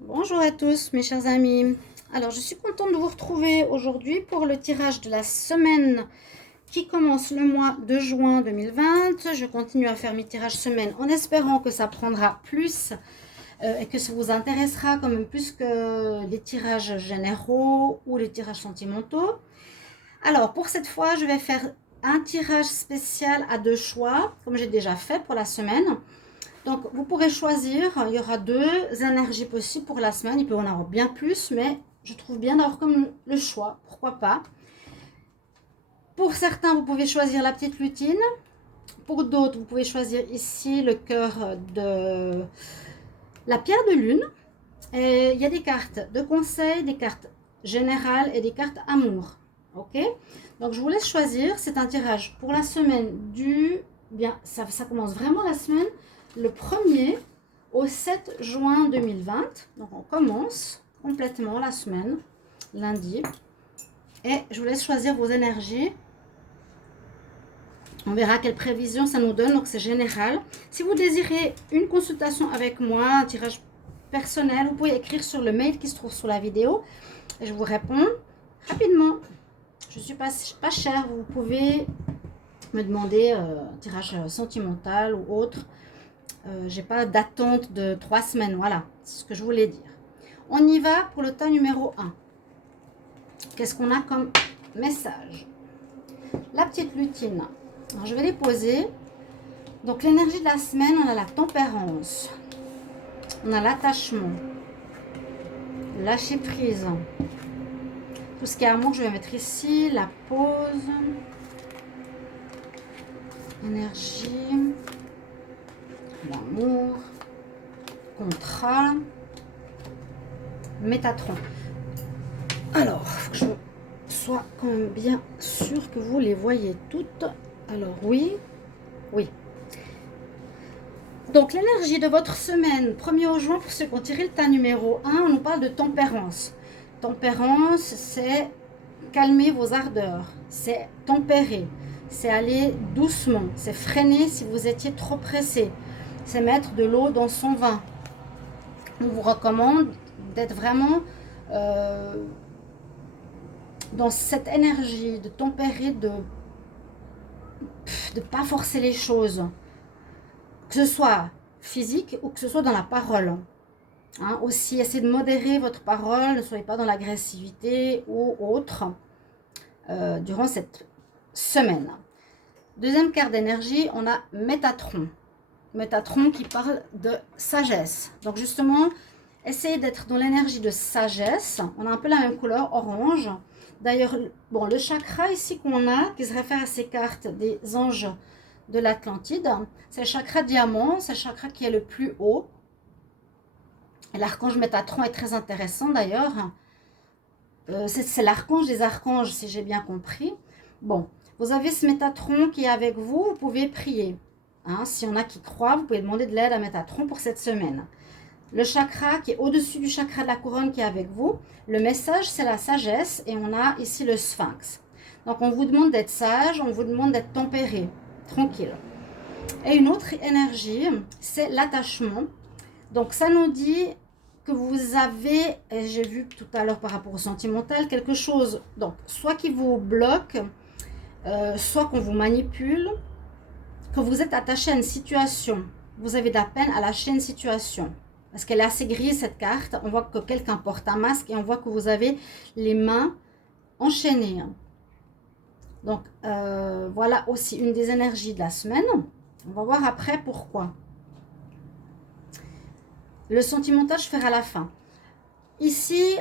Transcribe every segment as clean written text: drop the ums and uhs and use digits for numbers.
Bonjour à tous mes chers amis. Alors je suis contente de vous retrouver aujourd'hui pour le tirage de la semaine qui commence le mois de juin 2020. Je continue à faire mes tirages semaine en espérant que ça prendra plus et que ça vous intéressera quand même plus que les tirages généraux ou les tirages sentimentaux. Alors pour cette fois je vais faire un tirage spécial à deux choix comme j'ai déjà fait pour la semaine. Donc, vous pourrez choisir, il y aura deux énergies possibles pour la semaine. Il peut y en avoir bien plus, mais je trouve bien d'avoir comme le choix. Pourquoi pas? Pour certains, vous pouvez choisir la petite lutine. Pour d'autres, vous pouvez choisir ici le cœur de la pierre de lune. Et il y a des cartes de conseil, des cartes générales et des cartes amour. Ok? Donc, je vous laisse choisir. C'est un tirage pour la semaine du... Bien, ça commence vraiment la semaine. Le 1er au 7 juin 2020. Donc on commence complètement la semaine, lundi. Et je vous laisse choisir vos énergies. On verra quelle prévision ça nous donne, donc c'est général. Si vous désirez une consultation avec moi, un tirage personnel, vous pouvez écrire sur le mail qui se trouve sous la vidéo. Et je vous réponds rapidement. Je ne suis pas chère, vous pouvez me demander un tirage sentimental ou autre. J'ai pas d'attente de 3 semaines, voilà, c'est ce que je voulais dire. On y va pour le tas numéro 1. Qu'est-ce qu'on a comme message? La petite lutine. Alors, je vais les poser. Donc l'énergie de la semaine, on a la tempérance, on a l'attachement, lâcher prise. Tout ce qui est amour, je vais mettre ici, la pause, énergie, l'amour, contrat, Métatron. Alors, il faut que je sois quand même bien sûre que vous les voyez toutes. Alors oui, oui. Donc l'énergie de votre semaine, 1er juin, pour ceux qui ont tiré le tas numéro 1, on nous parle de tempérance. Tempérance, c'est calmer vos ardeurs, c'est tempérer, c'est aller doucement, c'est freiner si vous étiez trop pressé, c'est mettre de l'eau dans son vin. On vous recommande d'être vraiment dans cette énergie, de tempérer, de ne pas forcer les choses, que ce soit physique ou que ce soit dans la parole. Hein, aussi, essayez de modérer votre parole, ne soyez pas dans l'agressivité ou autre durant cette semaine. Deuxième carte d'énergie, on a Métatron. Métatron qui parle de sagesse. Donc justement, essayez d'être dans l'énergie de sagesse. On a un peu la même couleur, orange. D'ailleurs, bon, le chakra ici qu'on a, qui se réfère à ces cartes des anges de l'Atlantide, c'est le chakra diamant, c'est le chakra qui est le plus haut. L'archange Métatron est très intéressant d'ailleurs. C'est l'archange des archanges, si j'ai bien compris. Bon, vous avez ce Métatron qui est avec vous, vous pouvez prier. Hein, si on a qui croit, vous pouvez demander de l'aide à Métatron pour cette semaine. Le chakra qui est au-dessus du chakra de la couronne qui est avec vous, le message c'est la sagesse et on a ici le sphinx. Donc on vous demande d'être sage, on vous demande d'être tempéré, tranquille. Et une autre énergie, c'est l'attachement. Donc ça nous dit que vous avez, j'ai vu tout à l'heure par rapport au sentimental, quelque chose, donc soit qui vous bloque, soit qu'on vous manipule, que vous êtes attaché à une situation, vous avez de la peine à lâcher une situation. Parce qu'elle est assez grise cette carte, on voit que quelqu'un porte un masque et on voit que vous avez les mains enchaînées. Donc voilà aussi une des énergies de la semaine. On va voir après pourquoi. Le sentimental, je ferai à la fin. Ici,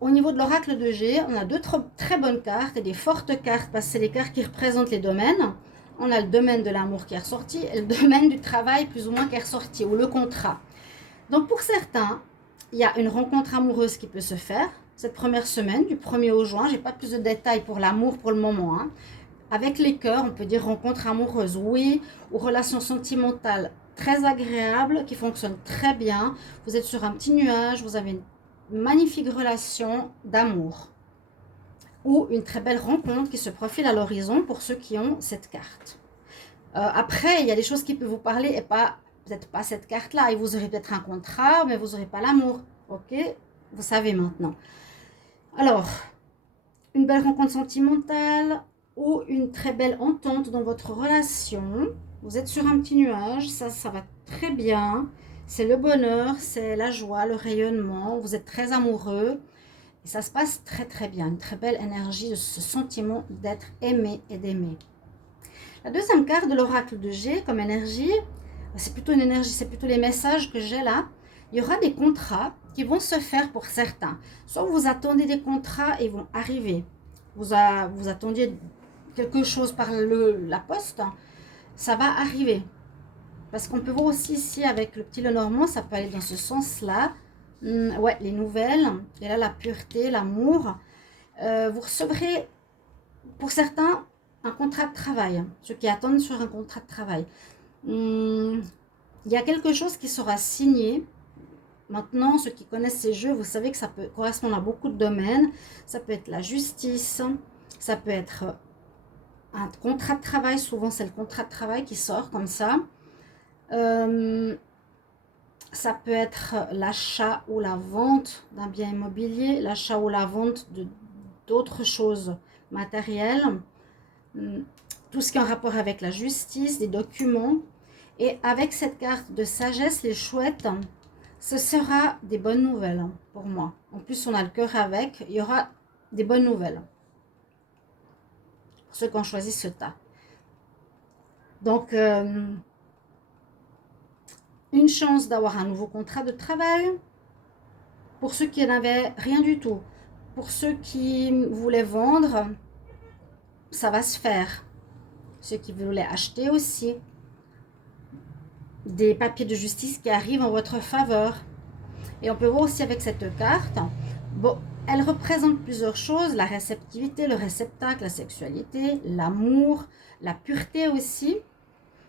au niveau de l'oracle de G, on a deux très bonnes cartes et des fortes cartes parce que c'est les cartes qui représentent les domaines. On a le domaine de l'amour qui est ressorti et le domaine du travail plus ou moins qui est ressorti, ou le contrat. Donc pour certains, il y a une rencontre amoureuse qui peut se faire cette première semaine, du 1er au juin. Je n'ai pas plus de détails pour l'amour pour le moment. Hein. Avec les cœurs, on peut dire rencontre amoureuse, oui, ou relation sentimentale très agréable, qui fonctionne très bien. Vous êtes sur un petit nuage, vous avez une magnifique relation d'amour. Ou une très belle rencontre qui se profile à l'horizon pour ceux qui ont cette carte. Après, il y a des choses qui peuvent vous parler et pas peut-être pas cette carte-là. Et vous aurez peut-être un contrat, mais vous n'aurez pas l'amour. Ok? Vous savez maintenant. Alors, une belle rencontre sentimentale ou une très belle entente dans votre relation. Vous êtes sur un petit nuage, ça va très bien. C'est le bonheur, c'est la joie, le rayonnement. Vous êtes très amoureux et ça se passe très très bien. Une très belle énergie de ce sentiment d'être aimé et d'aimer. La deuxième carte de l'oracle de G comme énergie, c'est plutôt une énergie, c'est plutôt les messages que j'ai là. Il y aura des contrats qui vont se faire pour certains. Soit vous attendez des contrats et ils vont arriver. Vous attendiez quelque chose par la poste, ça va arriver. Parce qu'on peut voir aussi ici avec le petit Lenormand, ça peut aller dans ce sens-là. Ouais, les nouvelles, et là la pureté, l'amour. Vous recevrez, pour certains, un contrat de travail. Ceux qui attendent sur un contrat de travail. Il y a quelque chose qui sera signé. Maintenant, ceux qui connaissent ces jeux, vous savez que ça peut correspondre à beaucoup de domaines. Ça peut être la justice, ça peut être un contrat de travail. Souvent, c'est le contrat de travail qui sort comme ça. Ça peut être l'achat ou la vente d'un bien immobilier, l'achat ou la vente d'autres choses matérielles. Tout ce qui est en rapport avec la justice, des documents. Et avec cette carte de sagesse, les chouettes, ce sera des bonnes nouvelles pour moi. En plus, on a le cœur avec. Il y aura des bonnes nouvelles. Pour ceux qui ont choisi ce tas. Donc, une chance d'avoir un nouveau contrat de travail. Pour ceux qui n'avaient rien du tout. Pour ceux qui voulaient vendre, ça va se faire. Ceux qui voulaient acheter aussi. Des papiers de justice qui arrivent en votre faveur. Et on peut voir aussi avec cette carte, bon, elle représente plusieurs choses, la réceptivité, le réceptacle, la sexualité, l'amour, la pureté aussi.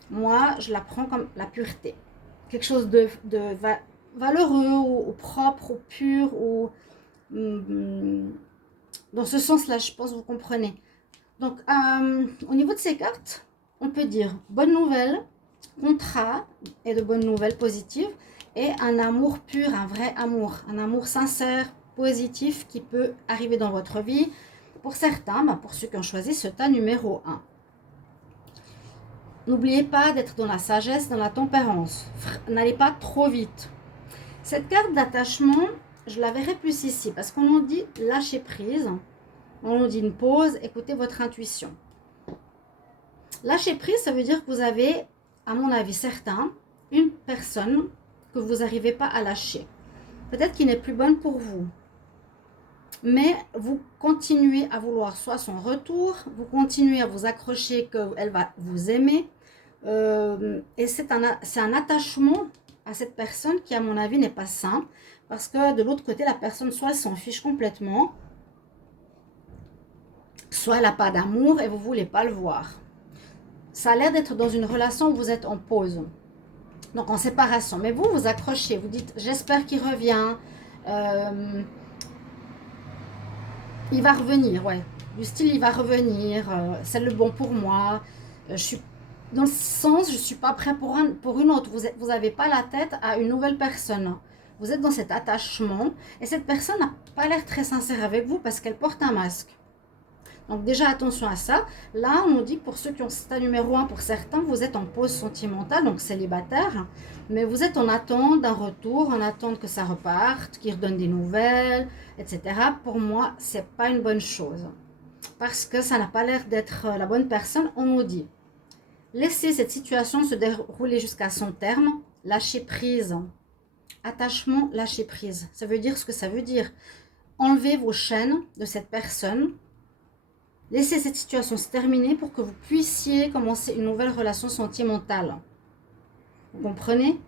Moi, je la prends comme la pureté. Quelque chose de valeureux, ou propre, ou pur, ou dans ce sens-là, je pense que vous comprenez. Donc, au niveau de ces cartes, on peut dire bonne nouvelle, contrat et de bonnes nouvelles positives, et un amour pur, un vrai amour, un amour sincère, positif qui peut arriver dans votre vie. Pour certains, pour ceux qui ont choisi ce tas numéro 1. N'oubliez pas d'être dans la sagesse, dans la tempérance. N'allez pas trop vite. Cette carte d'attachement, je la verrai plus ici, parce qu'on nous dit lâcher prise, on nous dit une pause, écoutez votre intuition. Lâcher prise, ça veut dire que vous avez, à mon avis certain, une personne que vous n'arrivez pas à lâcher. Peut-être qu'il n'est plus bonne pour vous. Mais vous continuez à vouloir soit son retour, vous continuez à vous accrocher qu'elle va vous aimer. Et c'est un attachement à cette personne qui, à mon avis, n'est pas sain. Parce que de l'autre côté, la personne, soit elle s'en fiche complètement, soit elle n'a pas d'amour et vous ne voulez pas le voir. Ça a l'air d'être dans une relation où vous êtes en pause. Donc en séparation. Mais vous, vous accrochez. Vous dites, j'espère qu'il revient. Il va revenir, ouais. Du style, il va revenir. C'est le bon pour moi. Je suis dans le sens, je ne suis pas prêt pour une autre. Vous n'avez pas la tête à une nouvelle personne. Vous êtes dans cet attachement. Et cette personne n'a pas l'air très sincère avec vous parce qu'elle porte un masque. Donc déjà, attention à ça. Là, on nous dit que pour ceux qui ont ce numéro 1, pour certains, vous êtes en pause sentimentale, donc célibataire. Mais vous êtes en attente d'un retour, en attente que ça reparte, qu'il redonne des nouvelles, etc. Pour moi, ce n'est pas une bonne chose. Parce que ça n'a pas l'air d'être la bonne personne. On nous dit, laissez cette situation se dérouler jusqu'à son terme. Lâcher prise. Attachement, lâcher prise. Ça veut dire ce que ça veut dire. Enlevez vos chaînes de cette personne. Laissez cette situation se terminer pour que vous puissiez commencer une nouvelle relation sentimentale. Vous comprenez?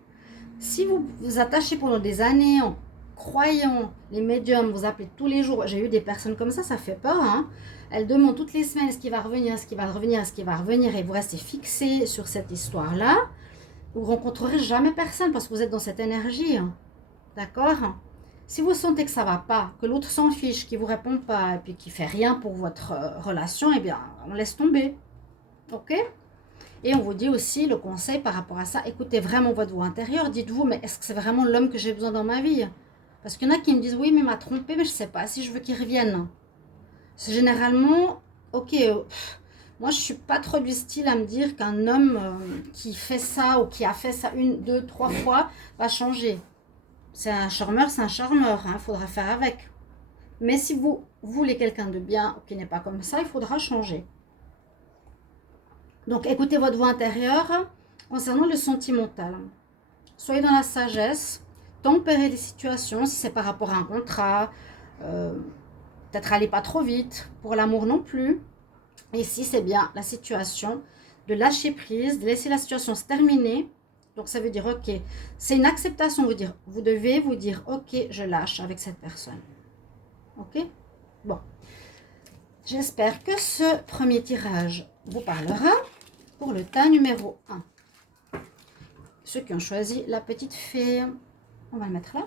Si vous vous attachez pendant des années en croyant, les médiums, vous appelez tous les jours. J'ai eu des personnes comme ça fait peur. Hein. Elles demandent toutes les semaines est-ce qu'il va revenir, est-ce qu'il va revenir, est-ce qu'il va revenir. Et vous restez fixé sur cette histoire-là. Vous ne rencontrerez jamais personne parce que vous êtes dans cette énergie. Hein. D'accord? Si vous sentez que ça ne va pas, que l'autre s'en fiche, qu'il ne vous répond pas et puis qu'il ne fait rien pour votre relation, eh bien, on laisse tomber. Ok? Et on vous dit aussi le conseil par rapport à ça, écoutez vraiment votre voix intérieure. Dites-vous, mais est-ce que c'est vraiment l'homme que j'ai besoin dans ma vie? Parce qu'il y en a qui me disent, oui, mais il m'a trompé, mais je ne sais pas si je veux qu'il revienne. C'est généralement, ok, moi je ne suis pas trop du style à me dire qu'un homme qui fait ça ou qui a fait ça 1, 2, 3 fois va changer. C'est un charmeur, il faudra faire avec. Mais si vous voulez quelqu'un de bien qui n'est pas comme ça, il faudra changer. Donc écoutez votre voix intérieure concernant le sentimental. Soyez dans la sagesse, tempérez les situations, si c'est par rapport à un contrat, peut-être aller pas trop vite, pour l'amour non plus. Et si c'est bien la situation, de lâcher prise, de laisser la situation se terminer. Donc ça veut dire, ok, c'est une acceptation, vous devez vous dire, ok, je lâche avec cette personne. Ok? Bon. J'espère que ce premier tirage vous parlera pour le tas numéro 1. Ceux qui ont choisi la petite fée, on va le mettre là.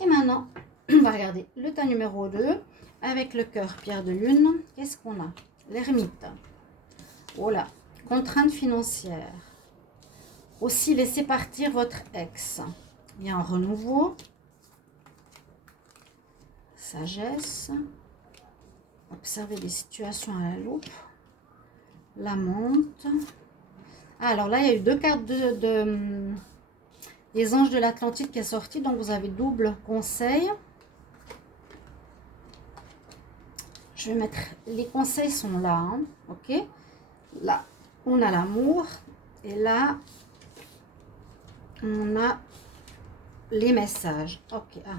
Et maintenant, on va regarder le tas numéro 2 avec le cœur pierre de lune. Qu'est-ce qu'on a? L'ermite. Oh là, contrainte financière. Aussi, laissez partir votre ex. Il y a un renouveau. Sagesse. Observez les situations à la loupe. La menthe. Ah, alors là, il y a eu 2 cartes des anges de l'Atlantide qui est sortie. Donc, vous avez double conseil. Je vais mettre... Les conseils sont là. Hein, ok. Là, on a l'amour. Et là, on a les messages. Ok. Ah.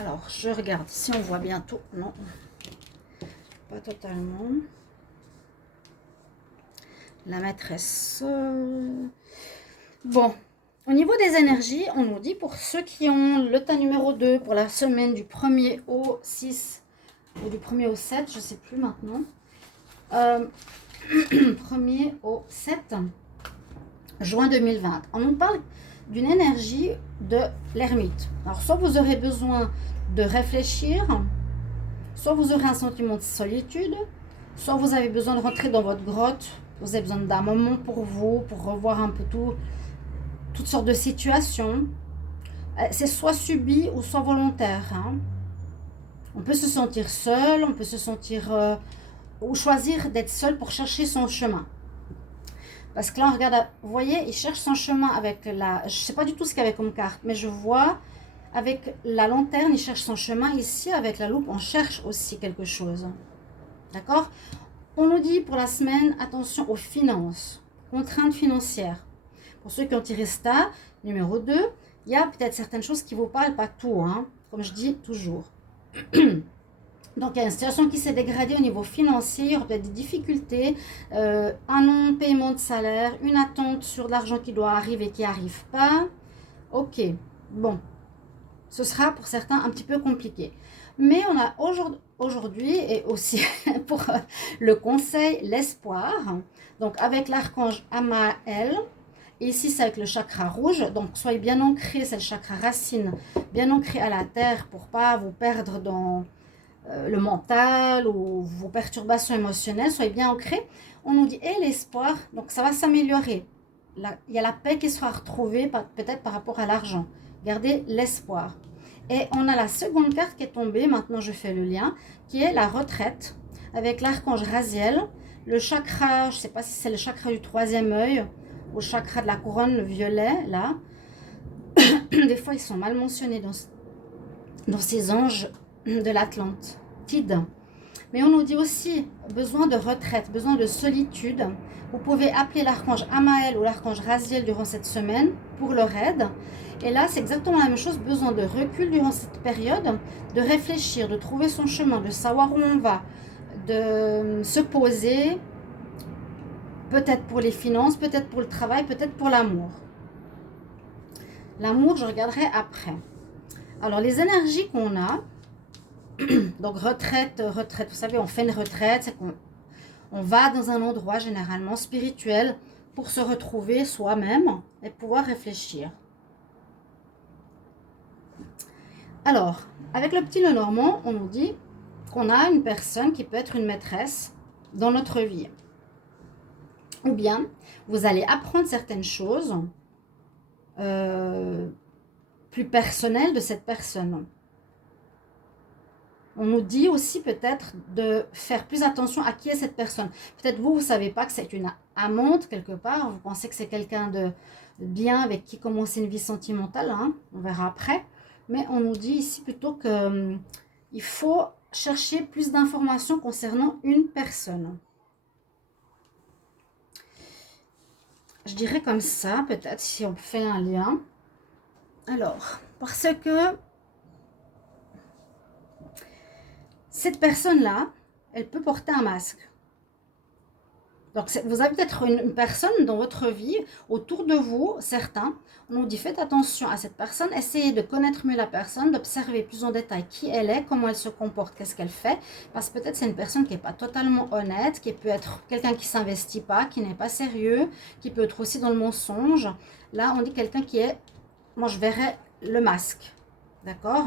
Alors, je regarde si on voit bien tout. Non. Pas totalement. La maîtresse. Bon. Au niveau des énergies, on nous dit pour ceux qui ont le tas numéro 2 pour la semaine du 1er au 6 ou du 1er au 7, je ne sais plus maintenant. 1er au 7 juin 2020. On nous parle d'une énergie de l'ermite. Alors, soit vous aurez besoin de réfléchir, soit vous aurez un sentiment de solitude, soit vous avez besoin de rentrer dans votre grotte, vous avez besoin d'un moment pour vous, pour revoir un peu toutes sortes de situations. C'est soit subi ou soit volontaire. Hein. On peut se sentir seul, on peut se sentir... ou choisir d'être seul pour chercher son chemin. Parce que là, on regarde, vous voyez, il cherche son chemin avec la... Je ne sais pas du tout ce qu'il y avait comme carte, mais je vois avec la lanterne, il cherche son chemin. Ici, avec la loupe, on cherche aussi quelque chose. D'accord? On nous dit pour la semaine, attention aux finances, contraintes financières. Pour ceux qui ont tiré star, numéro 2, il y a peut-être certaines choses qui ne vous parlent, pas tout, hein, comme je dis toujours. Donc, il y a une situation qui s'est dégradée au niveau financier, il y aura peut-être des difficultés, un non-paiement de salaire, une attente sur l'argent qui doit arriver et qui n'arrive pas. Ok, bon, ce sera pour certains un petit peu compliqué. Mais on a aujourd'hui, et aussi pour le conseil, l'espoir, donc avec l'archange Amaël, et ici c'est avec le chakra rouge, donc soyez bien ancrés, c'est le chakra racine, bien ancré à la terre pour pas vous perdre dans... le mental ou vos perturbations émotionnelles, soyez bien ancrés. On nous dit, et l'espoir, donc ça va s'améliorer. Il y a la paix qui sera retrouvée peut-être par rapport à l'argent. Gardez l'espoir. Et on a la seconde carte qui est tombée, maintenant je fais le lien, qui est la retraite, avec l'archange Raziel, le chakra, je ne sais pas si c'est le chakra du 3e œil, ou le chakra de la couronne, le violet, là. Des fois, ils sont mal mentionnés dans ces anges de l'Atlantide. Mais on nous dit aussi besoin de retraite, besoin de solitude. Vous pouvez appeler l'archange Amaël ou l'archange Raziel durant cette semaine pour leur aide. Et là, c'est exactement la même chose, besoin de recul durant cette période, de réfléchir, de trouver son chemin, de savoir où on va, de se poser, peut-être pour les finances, peut-être pour le travail, peut-être pour l'amour. L'amour, je regarderai après. Alors, les énergies qu'on a, donc retraite, vous savez, on fait une retraite, c'est qu'on va dans un endroit généralement spirituel pour se retrouver soi-même et pouvoir réfléchir. Alors, avec le petit Lenormand, on nous dit qu'on a une personne qui peut être une maîtresse dans notre vie. Ou bien, vous allez apprendre certaines choses plus personnel de cette personne. On nous dit aussi peut-être de faire plus attention à qui est cette personne. Peut-être vous, vous ne savez pas que c'est une amante quelque part. Vous pensez que c'est quelqu'un de bien avec qui commencer une vie sentimentale. Hein, on verra après. Mais on nous dit ici plutôt qu'il faut chercher plus d'informations concernant une personne. Je dirais comme ça, peut-être, si on fait un lien. Alors, parce que cette personne-là, elle peut porter un masque. Donc, vous avez peut-être une personne dans votre vie, autour de vous, certains, on nous dit faites attention à cette personne, essayez de connaître mieux la personne, d'observer plus en détail qui elle est, comment elle se comporte, qu'est-ce qu'elle fait, parce que peut-être c'est une personne qui n'est pas totalement honnête, qui peut être quelqu'un qui ne s'investit pas, qui n'est pas sérieux, qui peut être aussi dans le mensonge. Là, on dit quelqu'un qui est, moi je verrais le masque, d'accord ?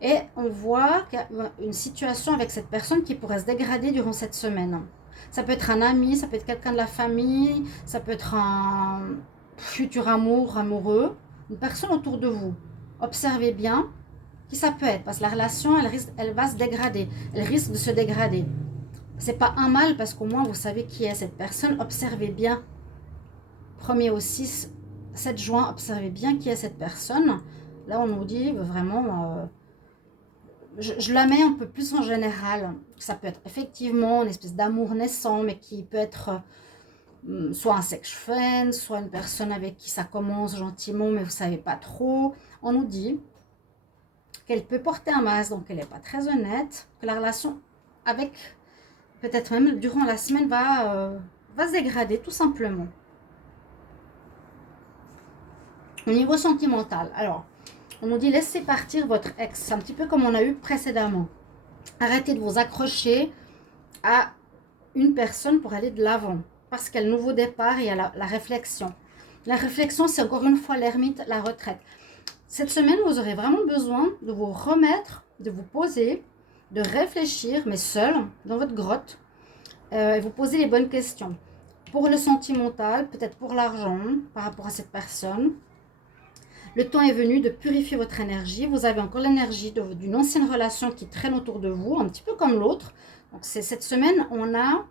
Et on voit qu'il y a une situation avec cette personne qui pourrait se dégrader durant cette semaine. Ça peut être un ami, ça peut être quelqu'un de la famille, ça peut être un futur amoureux, une personne autour de vous. Observez bien qui ça peut être, parce que la relation, elle va se dégrader, elle risque de se dégrader. C'est pas un mal, parce qu'au moins vous savez qui est cette personne. Observez bien, 1er au 6, 7 juin, observez bien qui est cette personne. Là, on nous dit vraiment... Je la mets un peu plus en général. Ça peut être effectivement une espèce d'amour naissant, mais qui peut être soit un sex friend, soit une personne avec qui ça commence gentiment, mais vous ne savez pas trop. On nous dit qu'elle peut porter un masque, donc elle n'est pas très honnête, que la relation avec, peut-être même durant la semaine, va se dégrader tout simplement. Au niveau sentimental, alors... On nous dit laissez partir votre ex. C'est un petit peu comme on a eu précédemment. Arrêtez de vous accrocher à une personne pour aller de l'avant. Parce qu'il y a le nouveau départ et il y a la réflexion. La réflexion, c'est encore une fois l'ermite, la retraite. Cette semaine, vous aurez vraiment besoin de vous remettre, de vous poser, de réfléchir, mais seul, dans votre grotte, et vous poser les bonnes questions. Pour le sentimental, peut-être pour l'argent, par rapport à cette personne. Le temps est venu de purifier votre énergie. Vous avez encore l'énergie d'une ancienne relation qui traîne autour de vous, un petit peu comme l'autre. Donc cette semaine, on a,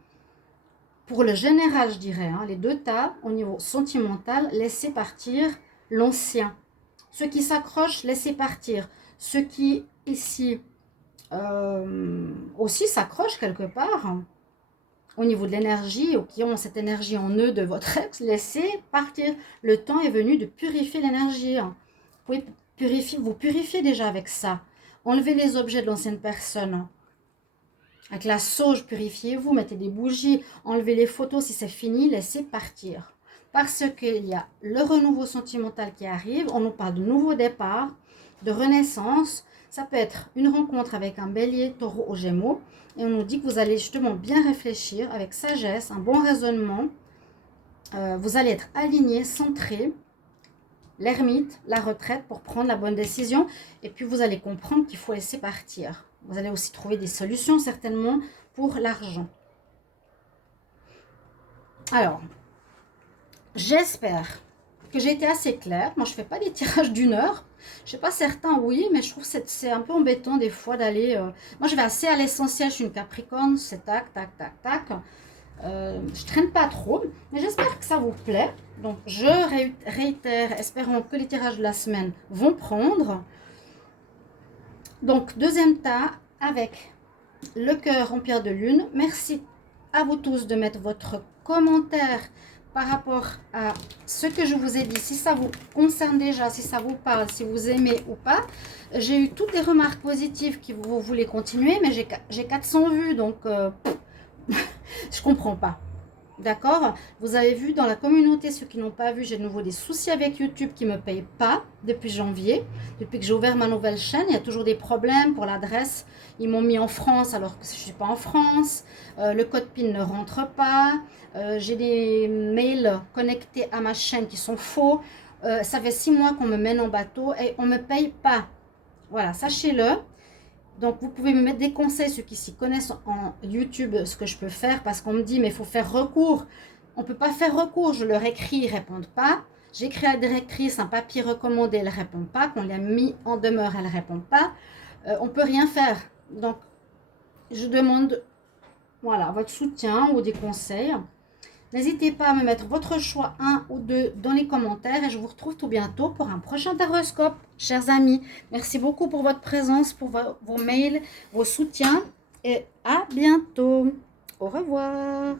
pour le général, je dirais, les deux tas, au niveau sentimental, laissez partir l'ancien. Ceux qui s'accrochent, laissez partir. Ceux qui, ici, aussi s'accrochent quelque part, au niveau de l'énergie, ou qui ont cette énergie en eux de votre ex, laissez partir. Le temps est venu de purifier l'énergie. Vous pouvez vous purifiez déjà avec ça. Enlevez les objets de l'ancienne personne. Avec la sauge, purifiez-vous, mettez des bougies, enlevez les photos si c'est fini, laissez partir. Parce qu'il y a le renouveau sentimental qui arrive, on nous parle de nouveau départ, de renaissance. Ça peut être une rencontre avec un bélier, taureau ou gémeaux. Et on nous dit que vous allez justement bien réfléchir avec sagesse, un bon raisonnement. Vous allez être aligné, centré, l'ermite, la retraite pour prendre la bonne décision. Et puis vous allez comprendre qu'il faut laisser partir. Vous allez aussi trouver des solutions certainement pour l'argent. Alors, j'espère que j'ai été assez claire. Moi, je ne fais pas des tirages d'1 heure. Je sais pas, certains oui, mais je trouve que c'est un peu embêtant des fois d'aller... Moi, je vais assez à l'essentiel. Je suis une Capricorne, c'est tac, tac, tac, tac. Je traîne pas trop, mais j'espère que ça vous plaît. Donc, je réitère, espérons que les tirages de la semaine vont prendre. Donc, deuxième tas avec le cœur en pierre de lune. Merci à vous tous de mettre votre commentaire par rapport à ce que je vous ai dit, si ça vous concerne déjà, si ça vous parle, si vous aimez ou pas. J'ai eu toutes les remarques positives que vous voulez continuer, mais j'ai 400 vues, donc je comprends pas. D'accord? Vous avez vu dans la communauté, ceux qui n'ont pas vu, j'ai de nouveau des soucis avec YouTube qui ne me payent pas depuis janvier. Depuis que j'ai ouvert ma nouvelle chaîne, il y a toujours des problèmes pour l'adresse. Ils m'ont mis en France alors que je ne suis pas en France. Le code PIN ne rentre pas. J'ai des mails connectés à ma chaîne qui sont faux. Ça fait 6 mois qu'on me mène en bateau et on ne me paye pas. Voilà, sachez-le. Donc, vous pouvez me mettre des conseils, ceux qui s'y connaissent en YouTube, ce que je peux faire, parce qu'on me dit, mais il faut faire recours. On ne peut pas faire recours, je leur écris, ils ne répondent pas. j'écris à la directrice un papier recommandé, elle ne répond pas, qu'on l'a mis en demeure, elle ne répond pas, on ne peut rien faire. Donc, je demande voilà, votre soutien ou des conseils. N'hésitez pas à me mettre votre choix 1 ou 2 dans les commentaires et je vous retrouve tout bientôt pour un prochain taroscope, chers amis. Merci beaucoup pour votre présence, pour vos mails, vos soutiens et à bientôt. Au revoir.